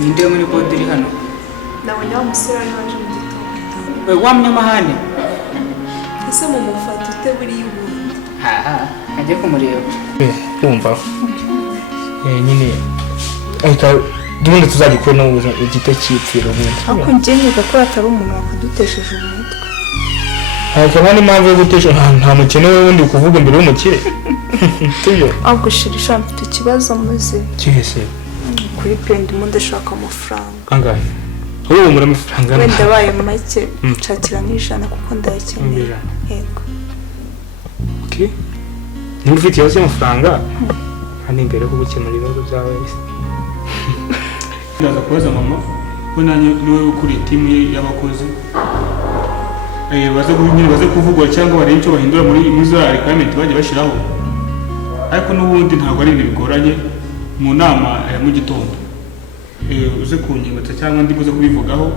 Ninde muri board iri hano? Nabonye wa musore ari waje mu gitondo. Wa munyamahane? Ese mu mufata ute buriya ubundi? Ajye kumureba. Kumva. Nyine eka dundi tuzagikora no igite cyipfiro nyine. Ako njyenyega ko atari umuntu wakadutesheje umutwe. Hakaba n'impamvu yo gutesha nta mukene we wundi kuvuga imbere y'umukire. Tubyo. Ahubwo shirisha mfite ikibazo muze. Kihese. Kuri pend mu ndashaka amafaranga. Angahe? Ubu muri amafaranga. Wenda baye make nshakira n'ijana kuko ndayakeneye. Yego. Okay. Niba ufite yose amafaranga kandi imbere yo gukemura ibibazo byawe ndaza kubaza mama ko nanjye niwe ukuri timu y'abakozi baze kuvugwa cyangwa barebe icyo bahindura muri za requirement bagiye bashiraho ariko n'ubundi ntabwo ari ibintu bigoranye mu nama ya mu gitondo uze kunyibutsa cyangwa ndi buze kubivugaho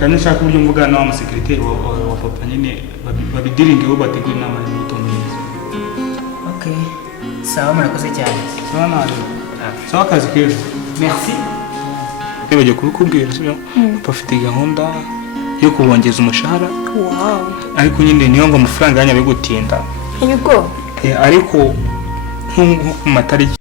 kandi nshaka uburyo mvugana na wa secretary wa papa nyine babidiringeho bategura inama ya mu gitondo neza. Okay. Sawa murakoze cyane. Sawa kazi keza. Merci. Bagiye kubikubwira sibyo? Bafite gahunda yo kubongeza umushahara. Wow. Ariko nyine niyo ngo amafaranga yanyabe gutinda. Yego. Ariko nko ku matariki